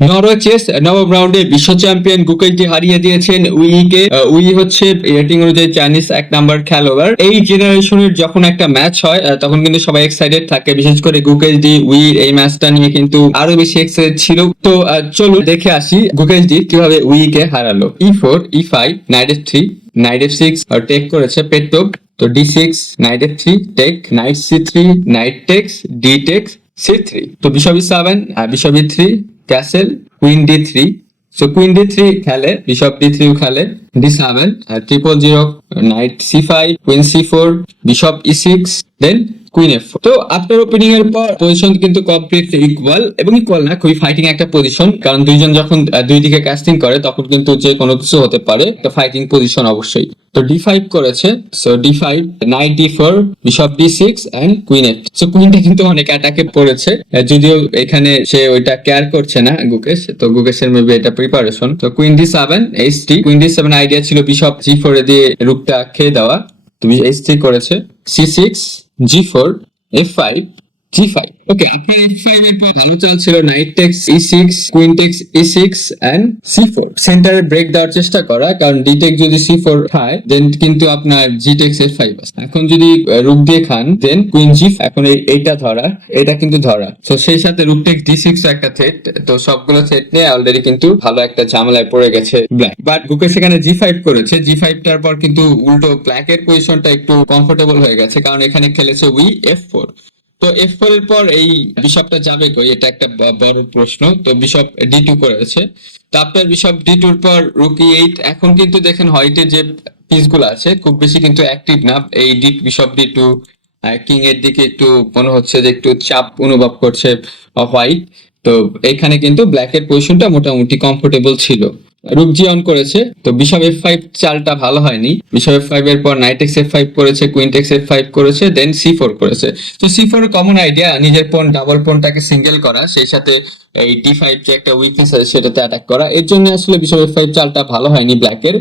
Norway chess নবম রাউন্ডে বিশ্ব চ্যাম্পিয়ন গুকেশজি হারিয়ে দিয়েছেন উইকে। উই হচ্ছে রেটিং অনুযায়ী চাইনিজ এক নাম্বার খেলোয়াড়। এই জেনারেশনের যখন একটা ম্যাচ হয় তখন কিন্তু সবাই এক্সাইটেড থাকে। বিশেষ করে গুকেশজি উই এই ম্যাচটা নিয়ে কিন্তু আরও বেশি এক্সাইটেড ছিল। তো চলুন দেখে আসি গুকেশজি কীভাবে উইকে হারালো। E four E five knight F three knight F six take করেছে পেট্টোপ তো D six knight F three take knight C three knight takes D takes C three তো bishop E seven bishop E three castle queen D three so queen D three খেলে bishop D থ্রিও খেলে D seven triple zero knight C five queen C four bishop E six then queen F তো আপনার opening এর পর position কিন্তু completely equal এবং equal না, খুবই ফাইটিং একটা পজিশন কারণ দুইজন যখন দুই দিকে ক্যাস্টিং করে, তখন কিন্তু যে কোনো কিছু হতে পারে। একটা ফাইটিং পজিশন অবশ্যই। তো ডি ফাইভ করেছে। So D five knight D four bishop D six and queen F so কুইনটা কিন্তু অনেক অ্যাটাকে পড়েছে। যদিও এখানে সে ওইটা কেয়ার করছে না গুকেশ। তো গুকেশের মেবি এটা প্রিপারেশন তো queen D seven H D queen D seven idea ছিল বিশপ জি ফোর দিয়ে রুকটা খেয়ে দেওয়া। তুমি এইচ করেছে। C six G four F five G five okay আপনার এফ ফাইভ এর পর ভালো চলছিল knight takes E six queen takes E six and C four সেন্টারে ব্রেক দেওয়ার চেষ্টা করা, কারণ ডি টেক যদি সি ফোর খায় দেন কিন্তু আপনার জি টেক্স এফ ফাইভ আছে। এখন যদি রুক দিয়ে খান দেন কুইন জি এখন এইটা ধরা, এটা কিন্তু ধরা। তো সেই সাথে রুক টেক্স ডি সিক্স একটা থ্রেট তো সবগুলো থ্রেট নিয়ে অলরেডি কিন্তু ভালো একটা ঝামেলায় পড়ে গেছে ব্ল্যাক বাট বুকে সেখানে জি ফাইভ করেছে জি ফাইভটার পর কিন্তু উল্টো ব্ল্যাকের পজিশনটা একটু কমফোর্টেবল হয়ে গেছে, কারণ এখানে খেলেছে উই এফ ফোর তো এফ ফোর এর পর এই বিশপটা যাবে কই? এটা একটা বড় প্রশ্ন। তো বিশপ ডি টু করেছে। তো আপনার বিশপ ডি টুর পর রুকি এইট এখন কিন্তু দেখেন হোয়াইটের যে পিসগুলো আছে, খুব বেশি কিন্তু অ্যাক্টিভ না। এই D bishop D two king এর দিকে একটু মনে হচ্ছে যে একটু চাপ অনুভব করছে হোয়াইট তো এখানে কিন্তু ব্ল্যাক এর পজিশনটা মোটামুটি কমফোর্টেবল ছিল। রুক জি অন করেছে। তো বিশপ এফ ফাইভ চালটা ভালো হয়নি। বিশপ এফ ফাইভ এর পর নাইট এক্স এফ ফাইভ করেছে কুইন এক্স এফ ফাইভ করেছে দেন সি ফোর করেছে। তো সি ফোর কমন আইডিয়া নিজের পন ডাবল পনটাকে সিঙ্গেল করা, সেই সাথে এই ডি ফাইভ যে একটা উইকনেস আছে, সেটাতে অ্যাটাক করা। এর জন্য আসলে বিশপ এফ ফাইভ চালটা ভালো হয়নি ব্ল্যাকের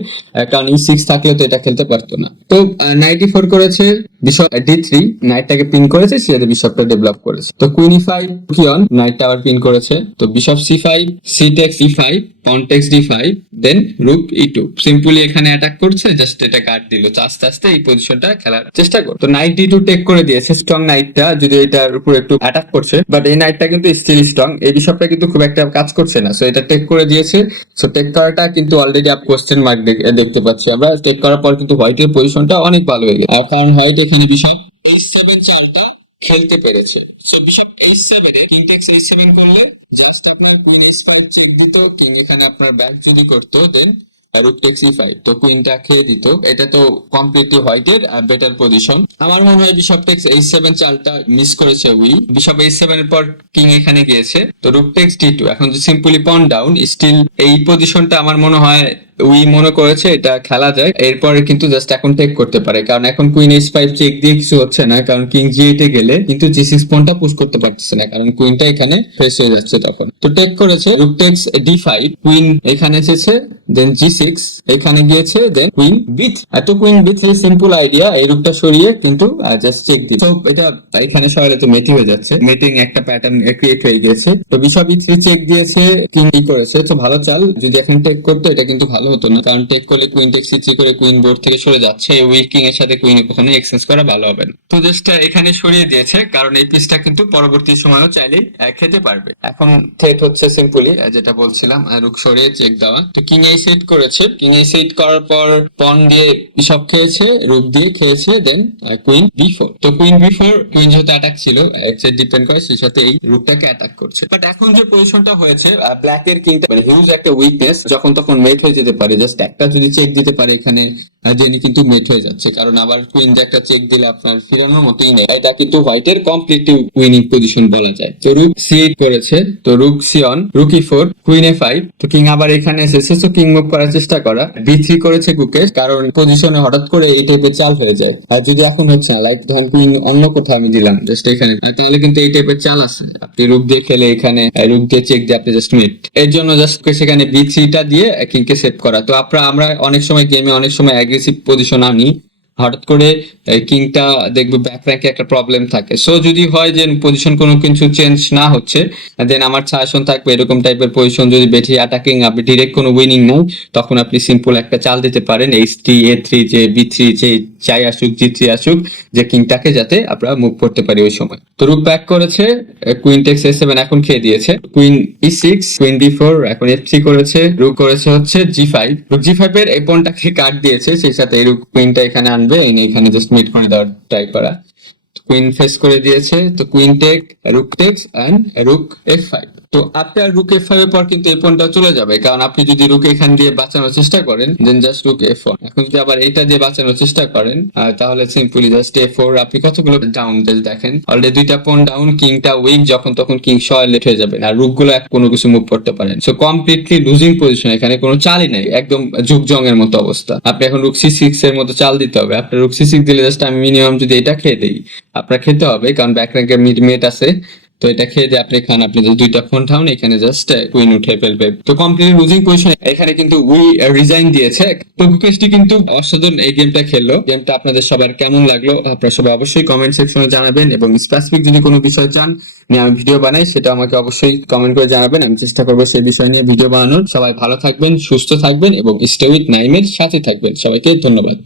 কারণ ই সিক্স থাকলে তো এটা খেলতে পারতো না। তো নাইনটি ফোর করেছে বিশপ ডি থ্রি নাইটটাকে পিন করেছে, সেটাতে বিশপটা ডেভেলপ করেছে। তো কুইন ই ফাইভ কিয়ন নাইটটা আবার পিন করেছে। তো bishop C five C takes E five pawn takes D five then rook simply এখানে অ্যাটাক করছে জাস্ট এটা কাট দিল। আস্তে আস্তে এই পজিশনটা খেলার চেষ্টা কর। তো নাইট টেক করে দিয়েছে স্ট্রং নাইটটা যদি এটার উপর একটু অ্যাটাক করছে বাট এই নাইটটা কিন্তু স্টিল স্ট্রং এই বিশপটা কিন্তু খুব একটা কাজ করছে না। সো এটা টেক করে দিয়েছে। সো টেক করাটা কিন্তু অলরেডি আপ কোশ্চেন মার্ক দেখতে পাচ্ছি আমরা। টেক করার পর কিন্তু হোয়াইটের পজিশনটা অনেক ভালো হয়ে গেছে। কারণ হোয়াইট এখানে বিশপ এইচ চালটা খেলতে পেরেছে। So bishop H seven A king takes H seven করলে জাস্ট আপনার কুইন এইচ ফাইভ চেক দিত কিং এখানে আপনার ব্যাক যদি করতো দেন রুক টেক্স ই ফাইভ তো কুইনটা খেয়ে দিত। এটা তো কমপ্লিটলি হোয়াইটের বেটার পজিশন আমার মনে হয় বিশপ টেক্স এইচ সেভেন চালটা মিস করেছে উই। বিশপ এইচ সেভেন এর পর কিং এখানে গিয়েছে। তো রুক টেক্স ডি টু এখন যে সিম্পলি পন ডাউন স্টিল এই পজিশনটা আমার মনে হয় উই মনে করেছে এটা খেলা যায়। এরপরে কিন্তু জাস্ট এখন টেক করতে পারে। কারণ এখন কুইন এইচ ফাইভ চেক দিয়ে কিছু হচ্ছে না, কারণ কিং জি এইটে গেলে কিন্তু জি সিক্স পনটা পুশ করতে পারতেছে না, কারণ কুইনটা এখানে ফ্রেশ হয়ে যাচ্ছে তখন। তো টেক করেছে rook takes D five queen এখানে এসেছে দেন জি সিক্স এখানে গিয়েছে দেন কুইন বিথ এত কুইন বিথ সিম্পল আইডিয়া এই রুকটা সরিয়ে কিন্তু জাস্ট চেক দিই তো এটা এখানে সবাই তো মেটি হয়ে যাচ্ছে। মেটিং একটা প্যাটার্ন ক্রিয়েট হয়ে গেছে তো বিশপ ই থ্রি চেক দিয়েছে কিং ই করেছে। তো ভালো চাল। যদি এখন টেক করতো, এটা কিন্তু ভালো হতো না। কারণ টেক করলে কুইন টেক সি করে কুইন বোর্ড থেকে সরে যাচ্ছে। এই উইক কিং এর সাথে কুইন কখনো এক্সচেঞ্জ করা ভালো হবে না। তো জাস্ট এখানে সরিয়ে দিয়েছে। কারণ এই পিসটা কিন্তু পরবর্তী সময়ও চাইলেই খেতে পারবে। এখন থ্রেট হচ্ছে সিম্পলি যেটা বলছিলাম। রুক সরিয়ে চেক দেওয়া। তো কিং এই সেট করেছে। কিং এই সেট করার পর পন দিয়ে বিশপ খেয়েছে রুক দিয়ে খেয়েছে। দেন কুইন বি ফোর তো কুইন বি ফোর কুইন যেহেতু অ্যাটাক ছিল ডিপেন্ড করে, সেই সাথে এই রুকটাকে অ্যাটাক করছে। বাট এখন যে পজিশনটা হয়েছে ব্ল্যাক এর কিংটা মানে হিউজ একটা উইকনেস যখন তখন মেট হয়ে যেতে পারে। জাস্ট একটা যদি চেক দিতে পারে এখানে জেনি কিন্তু মেট হয়ে যাচ্ছে, কারণ আবার কুইন একটা চেক দিলে আপনার ফিরানোর মতোই নেই। এটা কিন্তু হোয়াইটের কমপ্লিটলি উইনিং পজিশন বলা যায়। তো রুক সি এইট করেছে, তো rook C one rook E four queen A five তো কিং আবার এখানে এসেছে তো কিং মুভ করার চেষ্টা করা। বি থ্রি করেছে গুকেশ, কারণ পজিশনে হঠাৎ করে এই টাইপের চাল হয়ে যায়। আর যদি এখন হচ্ছে না লাইক ধরেন কুইন অন্য কোথাও আমি দিলাম জাস্ট এখানে তাহলে কিন্তু এই টাইপের চাল আছে। আপনি রুক দিয়ে খেলে এখানে রুক দিয়ে চেক দিয়ে আপনি জাস্ট মিট এর জন্য জাস্ট সেখানে বি থ্রিটা দিয়ে কিংকে সেভ করা। তো আপনারা আমরা অনেক সময় গেমে অনেক সময় অ্যাগ্রেসিভ পজিশন আনি হঠাৎ করে কিংটা দেখবে ব্যাক র্যাঙ্কে একটা প্রবলেম থাকে। সো যদি হয় যে পজিশন কোনো কিছু চেঞ্জ না হচ্ছে দেন আমার সাজেশন থাকবে এরকম টাইপের পজিশন যদি বেঠি অ্যাটাকিং আপনি ডিরেক্ট কোনো উইনিং নেই তখন আপনি সিম্পল একটা চাল দিতে পারেন এইচ টি এ থ্রি যে বি থ্রি যে চাই আসুক জি থ্রি আসুক, যে কিংটাকে যাতে আমরা মুভ করতে পারি ওই সময়। তো রুক ব্যাক করেছে কুইন টেক্স এ সেভেন এখন খেয়ে দিয়েছে। Queen E six queen D four এখন এফ থ্রি করেছে। রুক করেছে হচ্ছে জি ফাইভ রুক জি ফাইভ এর এই পনটাকে কাট দিয়েছে, সেই সাথে রুক কুইনটা এখানে আনবে এনে এখানে জাস্ট মিট করে দেওয়ার ট্রাই করা কুইন ফেস করে দিয়েছে, তো queen take rook takes and rook F five তো আপনার রুক এফ ফাইভ এর পর কিন্তু এই পয়েন্টটা চলে যাবে। কারণ আপনি যদি রুক এখান দিয়ে বাঁচানোর চেষ্টা করেন দেন জাস্ট রুক এফ এখন যদি আবার এইটা দিয়ে বাঁচানোর চেষ্টা করেন তাহলে সিম্পলি জাস্ট এফ ফোর, আপনি কতগুলো ডাউন দেখেন? অলরেডি দুইটা পন ডাউন কিংটা উইক যখন তখন কিং শয় লেট হয়ে যাবে আর রুকগুলো কোনো কিছু মুভ করতে পারেন। সো কমপ্লিটলি লুজিং পজিশন এখানে কোনো চালই নাই। একদম যুগ জং এর মতো অবস্থা। আপনি এখন রুক সি সিক্স এর মতো চাল দিতে হবে। আপনার রুক সি সিক্স দিলে জাস্ট আমি মিনিমাম যদি এটা খেয়ে দিই, আপনার খেতে হবে। কারণ ব্যাক র্যাঙ্কের মিড মেট আছে। তো এটা খেয়ে দিয়ে আপনি খান, আপনি যে দুইটা ফোন ঠাউন, এখানে জাস্ট কুইন উঠে ফেলবে। তো কমপ্লিট লুজিং পজিশন এখানে কিন্তু উই রিজাইন দিয়েছে। তো গুকেশটি কিন্তু অসাধারণ এই গেমটা খেললো। গেমটা আপনাদের সবার কেমন লাগল, আপনারা সবাই অবশ্যই কমেন্ট সেকশনে জানাবেন এবং স্পেসিফিক যদি কোনো বিষয় চান আমি ভিডিও বানাই, সেটা আমাকে অবশ্যই কমেন্ট করে জানাবেন। আমি চেষ্টা করব সেই বিষয় নিয়ে ভিডিও বানানোর। সবাই ভালো থাকবেন, সুস্থ থাকবেন এবং স্টে উইথ নাইমের সাথে থাকবেন। সবাইকে ধন্যবাদ।